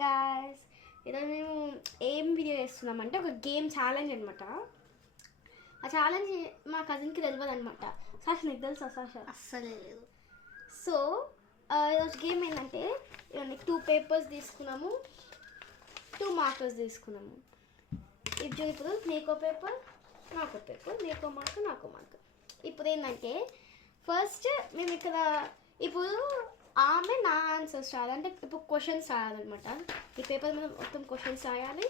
Guys, ఈరోజు మేము ఏం వీడియో చేస్తున్నామంటే ఒక గేమ్ ఛాలెంజ్ అనమాట. ఆ ఛాలెంజ్ మా కజిన్కి తెలియదు అనమాట. సాష నీకు తెలుసా? సాష అస్సలే లేదు. సో ఈరోజు గేమ్ ఏంటంటే ఇవన్నీ 2 పేపర్స్ తీసుకున్నాము, 2 మార్కర్స్ తీసుకున్నాము. ఇప్పుడు నీకో పేపర్, నాకో పేపర్, నీకో మార్క్, నాకో మార్క్. ఇప్పుడు ఏంటంటే ఫస్ట్ మేము ఇక్కడ ఇప్పుడు ఆమె నా ఆన్సర్స్ రాయాలి, అంటే ఇప్పుడు క్వశ్చన్స్ రాయాలన్నమాట. ఈ పేపర్ మీద మొత్తం క్వశ్చన్స్ రాయాలి.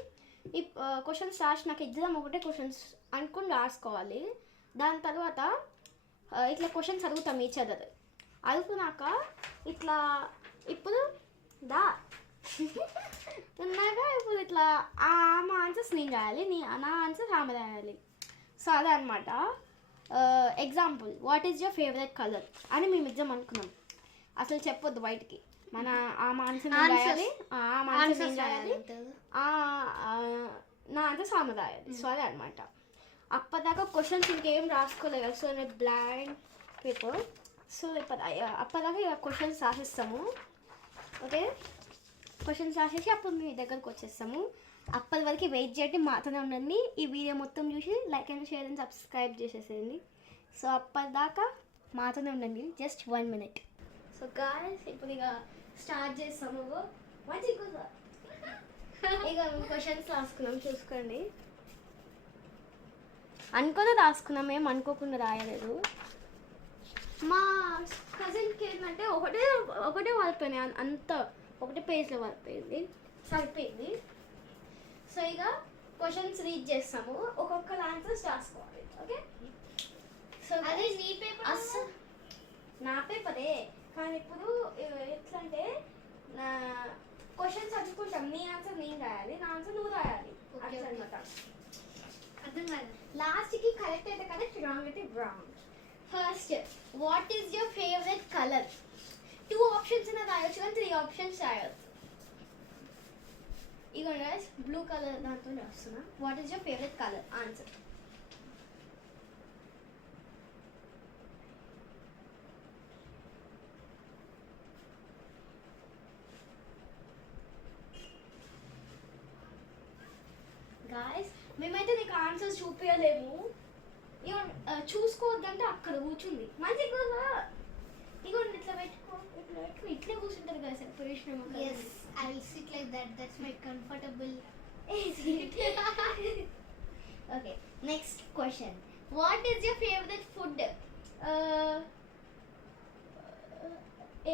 ఈ క్వశ్చన్స్ రాసి నాకు ఎగ్జామ్ ఒకటే క్వశ్చన్స్ అనుకుని రాసుకోవాలి. దాని తర్వాత ఇట్లా క్వశ్చన్స్ అడుగుతాం ఈచ్ అదర్. అడుగునాక ఇట్లా ఇప్పుడు దా ఉన్నాక ఇప్పుడు ఇట్లా ఆమె ఆన్సర్స్ నేను రాయాలి, నా ఆన్సర్స్ ఆమె రాయాలి. సో అదే అనమాట. Example, what is your favourite colour అని మేము ఎగ్జామ్ అనుకున్నాం. అసలు చెప్పొద్దు బయటికి. మన ఆ ఆన్సర్ రాయాలి, నా ఆన్సర్ ఆమె రాయాలి. సో అదే అనమాట. అప్పటిదాకా క్వశ్చన్స్ ఇంకేం రాసుకోలేదు కదా. సో నేను బ్లాంక్ పేపర్. సో అప్పటిదాకా ఇక క్వశ్చన్స్ రాసిస్తాము. ఓకే, క్వశ్చన్స్ రాసేసి అప్పుడు మీ దగ్గరకు వచ్చేస్తాము. అప్పటి వరకు వెయిట్ చేయండి, మాతోనే ఉండండి. ఈ వీడియో మొత్తం చూసి like and share and subscribe చేసేసేయండి. సో అప్పటిదాకా మాతోనే ఉండండి, జస్ట్ 1 minute. సో గాయ్స్, ఇప్పుడు ఇక స్టార్ట్ చేస్తాము. మంచిగా ఇక క్వశ్చన్స్ రాసుకున్నాం, చూసుకోండి. అనుకుని రాసుకున్నాం, ఏం అనుకోకుండా రాయలేదు. మా కజిన్కి ఏంటంటే ఒకటే వారిపోయినాయి, అంత ఒకటే పేజ్లో వారిపోయింది, సరిపోయింది. సో ఇక క్వశ్చన్స్ రీడ్ చేస్తాము, ఒక్కొక్క ఆన్సర్స్ రాసుకోవాలి. ఓకే, సో అదే నీ పేపర్ అస్సలు నా పేపరే. కానీ ఇప్పుడు ఎట్లా అంటే క్వశ్చన్స్ చదువుకుంటాం, నీ ఆన్సర్ నేను రాయాలి, నా ఆన్సర్ నువ్వు రాయాలి అనమాట. అర్థం కాదు. లాస్ట్కి కరెక్ట్ అయితే కరెక్ట్, రాంగ్ అయితే wrong. First, what is your favourite colour? 2 options అయినా రాయొచ్చు, కానీ 3 ఆప్షన్స్ రాయొచ్చు. ఇగో గైస్, బ్లూ కలర్ దాంతో రాస్తున్నా. What is your favourite colour? Answer. Guys, మేమైతే నీకు ఆన్సర్స్ చూపించలేము. ఇగో చూసుకోవద్దంటే అక్కడ కూర్చుంది మంచిగా. ఇగో ఇట్లా పెట్టుకో, ఇట్లే కూర్చుంటారు కదా sir position. Yes, I will sit like that. That's my comfortable seat. Okay, next question. What is your favorite food?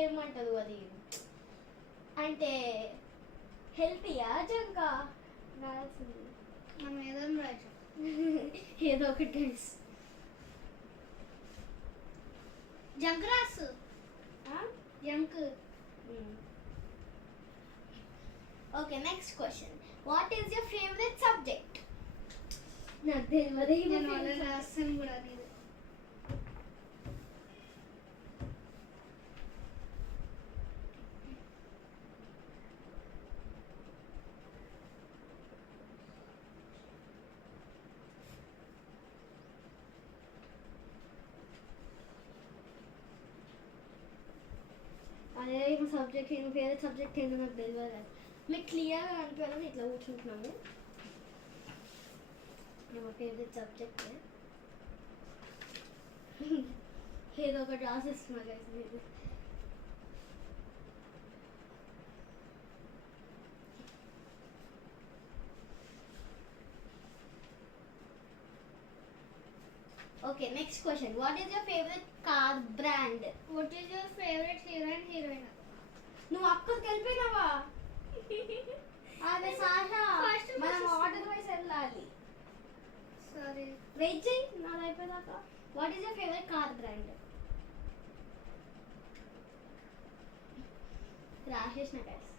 ఏమంటారు అది, అంటే హెల్తీయా జంకా? మనం ఏదో రాయచ్చు. ఏదో ఒకటి గైస్. జంక్ రాసు. Junk. Okay, next question. What is your favourite subject? నాకు తెలియదు. నేను ఆల్రెడీ రాస్తాను కూడా. నేను అదే ఇప్పుడు సబ్జెక్ట్ ఏంటి, ఫేవరెట్ సబ్జెక్ట్ ఏంటో నాకు తెలియదు కదా. మీకు క్లియర్గా అనిపించాలని ఇట్లా కూర్చుంటున్నాము. మా ఫేవరెట్ సబ్జెక్ట్ ఏదో ఒకటి రాసేస్తున్నా కదా మీరు. Okay, next question. What is your favourite car brand? What is your favourite hero and heroine? నువ్వు అక్కడికి వెళ్ళిపోయినావా? అదే సాషా, మనం ఆర్డర్ వైస్ వెళ్ళాలి. సారీ, వెయిట్ చేయి నాది అయిపోయాక. What is your favourite car brand? రాసేసిన guys.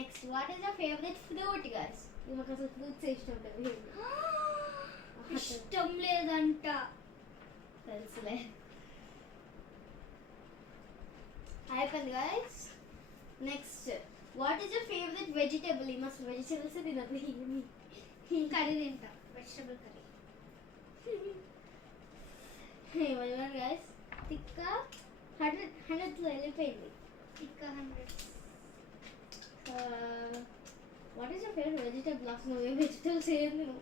Next, what is your favourite fruit guys? మాకు అసలు ఫ్రూట్స్ ఇష్టం లేదు. ఇష్టం లేదంట. తెలుసులే. అయిపోయింది guys. Next, what is your favourite vegetable? ఈ మస్తు వెజిటేబుల్స్ తినదు. కర్రీ తింటా, వెజిటేబుల్ కర్రీ. ఏమన్నా గైస్, తిక్క 100లో వెళ్ళిపోయింది. తిక్క 100. ఫేవరెట్ వెజిటేబుల్ అసలు నువ్వు ఏం వెజిటేబుల్స్ ఏం తిను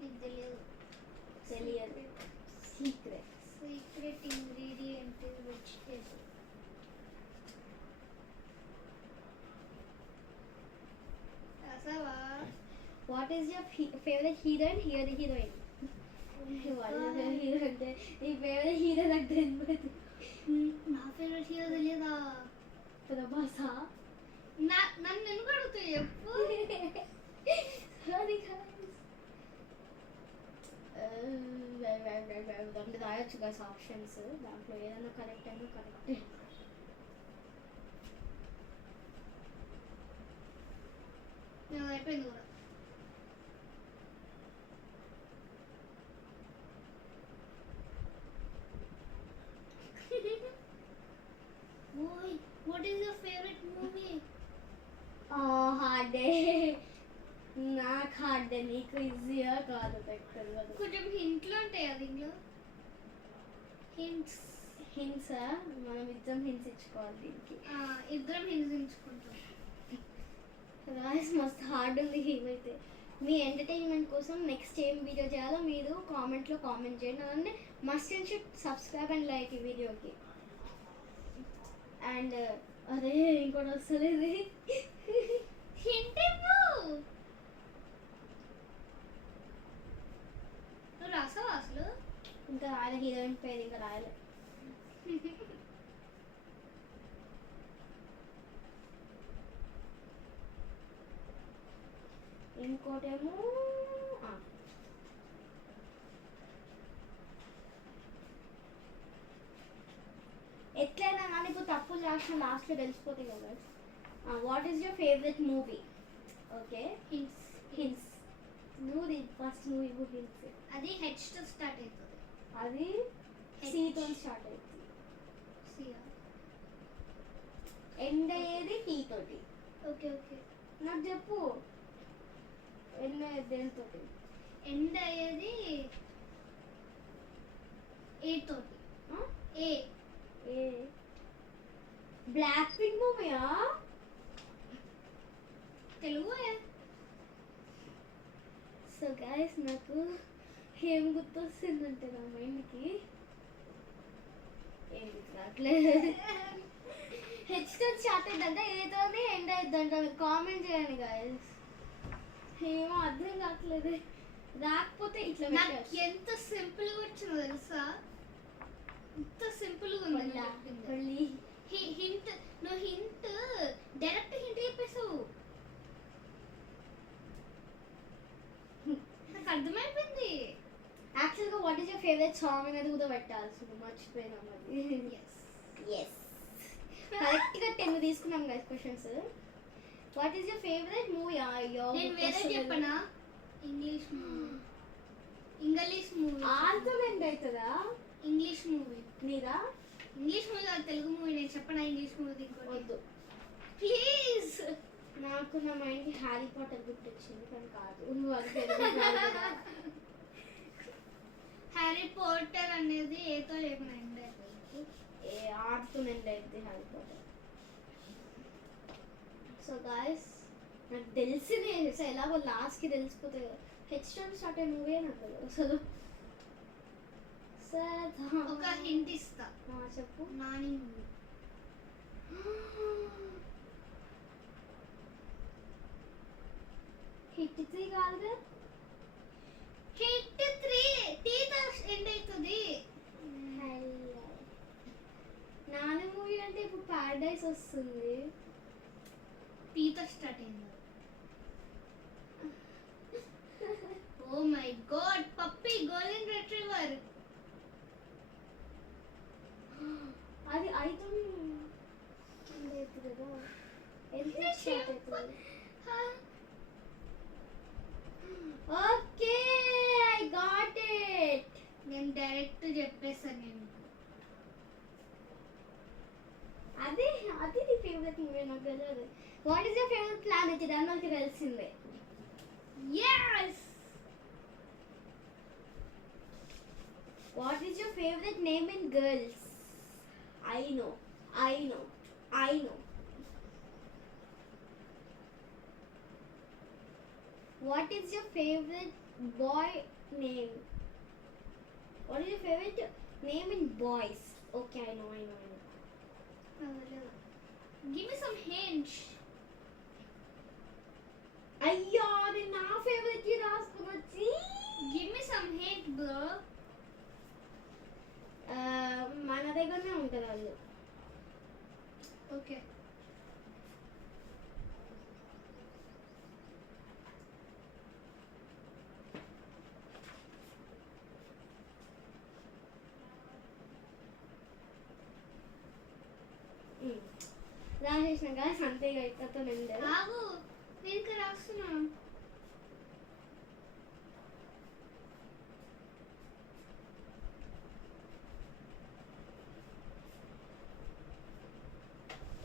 నీకు తెలియదు. తెలియదు సీక్రెట్. Secret ingredient vegetable. రాసావా? What is your favourite heroine heroine hero అంటే నీ ఫేవరెట్ హీరో నాకు తెలియదు. నా ఫేవరెట్ హీరో తెలియదా? ప్రభాసా? నన్ను ఎందుకు అడుగుతావు చెప్పు. సారీ దాంట్లో రాయొచ్చు కదా ఆప్షన్స్, దాంట్లో ఏదైనా కరెక్ట్ అయినా కరెక్టే. నేను అయిపోయింది కూడా. ఓయ్, what is your favorite movie? హార్డే. నాకు హార్డే, నీకు ఈజీగా కాదు తెలియదు. కొంచెం హింట్లు ఉంటాయి అది ఇంట్లో. హింట్స్. హింట్స్ మనం ఇద్దరం హింట్స్ ఇచ్చుకోవాలి దీనికి. ఇద్దరం హింట్స్ ఎంచుకుంటాం. గాయ్స్ మస్తు హార్డ్ ఉంది ఇవైతే. మీ ఎంటర్టైన్మెంట్ కోసం నెక్స్ట్ ఏం వీడియో చేయాలో మీరు కామెంట్లో కామెంట్ చేయండి. అంటే must and should subscribe and like ఈ వీడియోకి. అండ్ అరే ఇంకోటి వస్తలేదు. హింట్ నువ్వు రాసావా అసలు? ఇంకా రాయలే, హీరోయిన్ పేరు ఇంకా రాయలే. ఇంకోటేమో ఎట్లయినా కానీ ఇప్పుడు తప్పులు రాసిన లాస్ట్లో తెలిసిపోతాయి కదా. What is your favourite movie? Okay hints. Hints నువ్వు ఫస్ట్ మూవీ హింట్స్. అది హెచ్తో స్టార్ట్ అవుతుంది. అది సీతో స్టార్ట్ అవుతుంది. సియా. ఎండ్ అయ్యేది టీ తోటి. Okay okay. నాకు చెప్పు ఎండ్ అయ్యేది దేనితోటి? ఎండ్ అయ్యేది ఏ తోటి. ఏ ఏ బ్లాక్ పింక్ మూవీయా? తెలుగు. సో గైస్ నాకు ఏం గుర్తొస్తుందంటే నా మైండ్కి ఏం గుర్తురాట్లేదు. హెచ్తో స్టార్ట్ అయ్యిందంటే ఏతోనే ఎండ్ అయిద్దంట. మీరు కామెంట్ చేయండి గైస్. ఏమో అర్థం కావట్లేదు. రాకపోతే ఇట్లా నాకు ఎంత సింపుల్ గా వచ్చిందో తెలుసా? ఎంత సింపుల్ గా ఉంది. హింట్ నువ్వు హింట్ డైరెక్ట్ హింట్ చెప్పేసావు. నాకు అర్థమైపోయింది. యాక్చువల్గా what is your favourite song అనేది కూడా పెట్టాల్సింది, మర్చిపోయినా మరి. ఎస్ కరెక్ట్గా 10 తీసుకున్నాం guys questions. What is your favourite movie? నేను వేరే చెప్పనా? English movie. English movie. Argument అవుతుందా? English movie. నీదా? ఇంగ్లీష్ మూవీ కాదు, తెలుగు మూవీ. నేను చెప్పనా ఇంగ్లీష్ మూవీ? వద్దు ప్లీజ్. నాకు నా మైండ్కి హ్యారీ పాటర్ గుర్తొచ్చింది కానీ కాదు. నువ్వు అది హ్యారీ పాటర్ అనేది ఏతో లేకుండా ఎండ్ అవుతుంది. ఏ ఆర్ట్తో ఎండ్ అవుతుంది హ్యారీ పాటర్. సో గాయస్ నాకు తెలిసింది ఎలాగో లాస్ట్కి తెలిసిపోతుంది కదా. హెచ్తో స్టార్ట్ అయ్యే మూవీ నాకు తెలియదు అసలు. సార్ ఒక హింట్ ఇస్తా. చెప్పు. నాని మూవీ. హిట్ 3 కాదుగా? హిట్ 3 టీతో ఎండ్ అవుతుంది. నాని మూవీ అంటే ఇప్పుడు పారడైస్ వస్తుంది. టీతో స్టార్ట్ అయింది. Oh my god, puppy golden retriever. అది ఐటమ్ లేదు కదా. ఎంత స్టార్ట్ అవుతుంది? Okay I got it. నేను డైరెక్ట్ చెప్పేసాను. నేను అది అది నీ ఫేవరెట్ మూవీ నాకు తెలియదు. What is your favourite planet? ఇది నాకు తెలిసిందే. yes. What is your favorite name in girls? I know. What is your favourite boy name? What is your favourite name in boys? Okay, I know. Give me some hints. అయ్యో, నేను నా favourite కి రాసుకుని వచ్చి. Give me some hint, bro. మన దగ్గరనే ఉంటుంది వాళ్ళు. Okay. రాసేసిన గాయస్, అంతే అయిపోతా నేను. ఆగు, నేను ఇక్కడ రాస్తున్నా.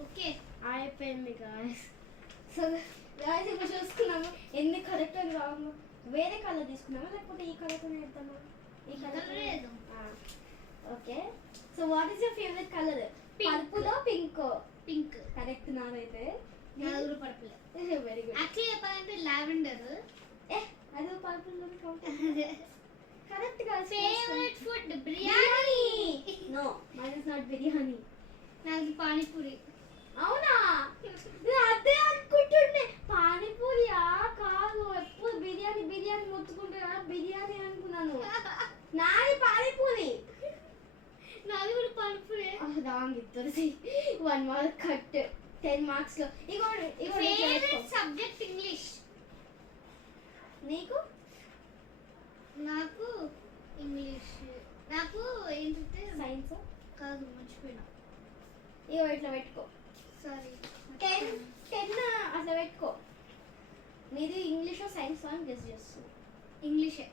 ఓకే, అయిపోయింది గాయస్. సో గాయస్, ఇప్పుడు చూసుకున్నాము ఎన్ని కరెక్ట్ అని రాము. వేరే కలర్ తీసుకున్నామా లేకపోతే ఈ కలర్తో వేద్దామా? ఈ కలర్ లేదు. Okay, so what is your favourite colour? Purple pink? Pink. Correct నాదైతే. నలుగురు పర్పుల్. Very good. యాక్చువల్లీ చెప్పాలంటే లావెండర్. అదే పర్పుల్ లోనే కౌంట్. కరెక్ట్ గా. Favourite food biryani. No, mine is not biryani. నాకు పానీపూరి. అవునా? నేను అదే అనుకుంటుండే. పానీపూరియా? కాదు, ఎప్పుడు బిర్యానీ బిర్యానీ మొత్తుకుంటున్నా, బిర్యానీ అనుకున్నాను. నాది పానీపూరి. నాది కూడా పానీపూరి. రాంగ్. ఇద్దరు 1 మార్క్ కట్. 10 మార్క్స్ లో. Favourite subject English. నీకు? నాకు ఇంగ్లీష్. నాకు ఏంటంటే సైన్స్. కాదు, మర్చిపోయినా. ఇట్లా పెట్టుకో. సారీ. 10 అట్లా పెట్టుకో. నీది ఇంగ్లీష్ సైన్స్ అని గెస్ చేస్తున్నా. ఇంగ్లీషే.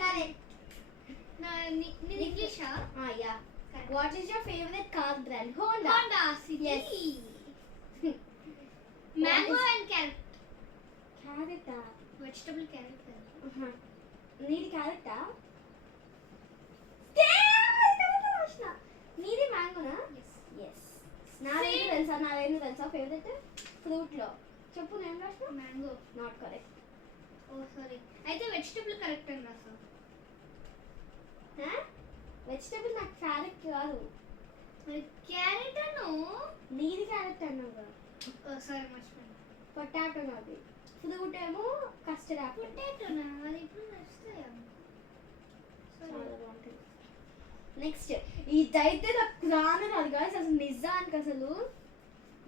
కరెక్ట్. నీది ఇంగ్లీషా? Yeah. What is your favourite car brand? Honda. Honda City. Mango and carrot. క్యారెటా? Vegetable carrot. నీది క్యారెటా? నీది మ్యాంగోనా? ఎస్. నాదేంటి తెలుసా ఫేవరెట్ ఫ్రూట్ లో? చెప్పు. నేను రాసిన mango. Not correct. Oh sorry. అయితే వెజిటబుల్ కరెక్ట్ అని రాసా. వెజిటబుల్ నాకు క్యారెట్ కాదు. మరి క్యారెట్ అను. నీది క్యారెట్ అన్నావు. ఓ సారీ, మర్చిపోయాను. పొటాటో నాది. ఫ్రూట్ ఏమో కస్టర్డ్ యాపిల్. పొటాటోనా? అది ఇప్పుడు నచ్చుతాయా? చాలా బాగుంటుంది. నెక్స్ట్, ఇదైతే నాకు రాదు గాయ్స్ అసలు, నిజానికి అసలు.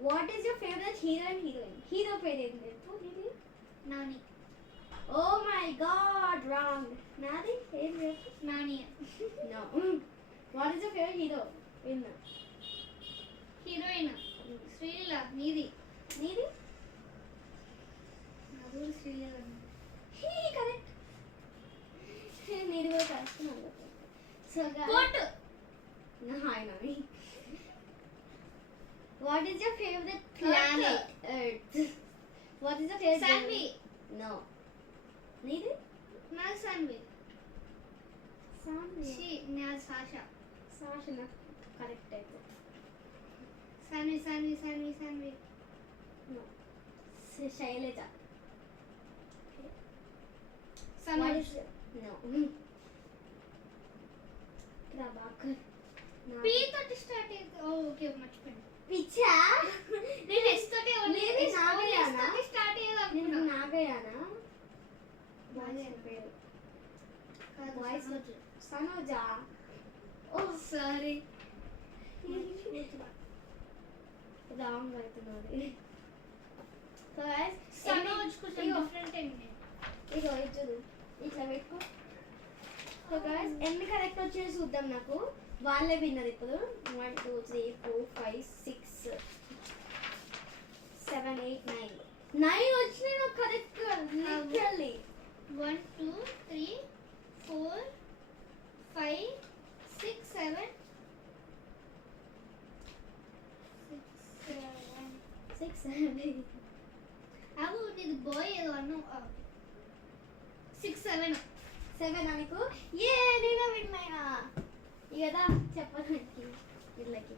What is your favourite hero and heroine? Hero పేరు ఏంటి చెప్పు. నీది? Nani. Oh my god, wrong. నాది ఏం చెప్పు. Nani. No. What is your favourite hero? Heroine Sreeleela. నీది? నీది? నాది కూడా శ్రీలీల. కరెక్ట్. నీది కూడా కరెక్ట్. సో కోట్. Hi Nani. What is your favourite Planet. Earth? What is your favourite Sanvi. No. నీది? నాది సాన్వి. సాన్వి. నాది సాషా. సాషన కరెక్ట్ అయితే. Sanvi Sanvi Sanvi Saanvi. No. Shailaja. Sanoj. No. Prabhakar. P తోటి స్టార్ట్ అయితే. ఓకే, మర్చిపోయాను. పిచ్చా? నేను ఎస్ తోటి నీది నాగయానా? స్టార్ట్ అయ్యేది నేను అనుకున్నా. నాగయానా? నాగయానా. పేరు కాదు, వాయిస్ సనోజ్. సనోజా? ఓ సారీ. రాంగ్ అవుతున్నది. సో గైస్, సనోజ్ కొంచెం డిఫరెంట్ అండి. ఇగో ఇచ్చుదు ఇట్లా పెట్టుకో. సో గైస్, ఎన్ని కరెక్ట్ వచ్చేసి చూద్దాం. నాకు వాళ్ళే విన్నర్ ఇప్పుడు. 1 2 3 4 5 6 7 8 9 వచ్చినాయి నాకు కరెక్ట్. లిటరల్లీ 1 2 3 4 5 6 7 6 7 అవు నీది బాయ్ ఏదో అన్నావు. 6 7 7 అనుకో. ఏ నేను విన్నాయినా ఇదా చెప్పడానికి వీళ్ళకి.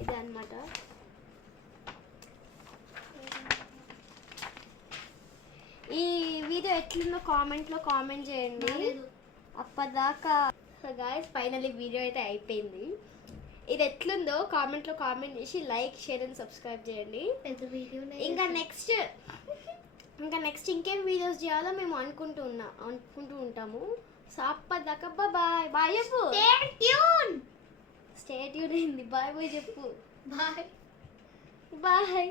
ఇది అన్నమాట. ఈ వీడియో ఎట్లుందో కామెంట్లో కామెంట్ చేయండి. బాలేదు. అప్పటిదాకా గాయస్ ఫైనల్లీ వీడియో అయితే అయిపోయింది. ఇది ఎట్లుందో కామెంట్లో కామెంట్ చేసి లైక్ షేర్ అండ్ సబ్స్క్రైబ్ చేయండి. పెద్ద వీడియో ఇంకా నెక్స్ట్ ఇంకేం వీడియోస్ చేయాలో మేము అనుకుంటూ ఉంటాము. సో అప్పటిదాకా బాయ్ బాయ్ చెప్పు. స్టే ట్యూన్ అయింది. బాయ్ బాయ్ చెప్పు. Bye bye.